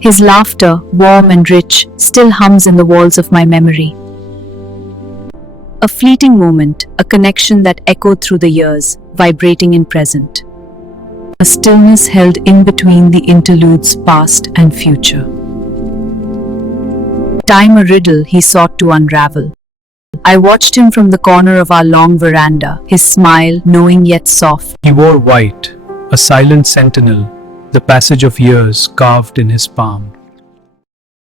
His laughter, warm and rich, still hums in the walls of my memory. A fleeting moment, a connection that echoed through the years, vibrating in present. A stillness held in between the interludes past and future. Time a riddle he sought to unravel. I watched him from the corner of our long veranda, his smile knowing yet soft. He wore white, a silent sentinel, the passage of years carved in his palm.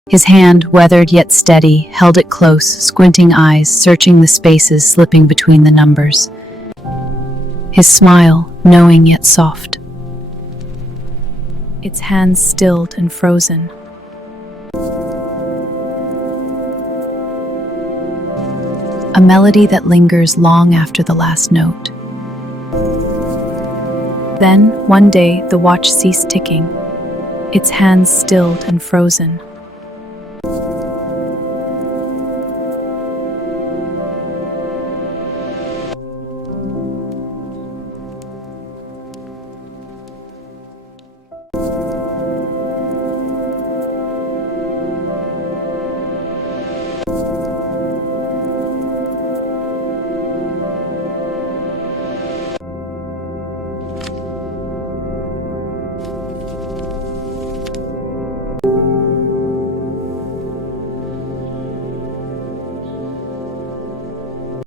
His hand, weathered yet steady, held it close, squinting eyes searching the spaces slipping between the numbers. His smile, knowing yet soft. Its hands stilled and frozen. A melody that lingers long after the last note. Then, one day, the watch ceased ticking, its hands stilled and frozen.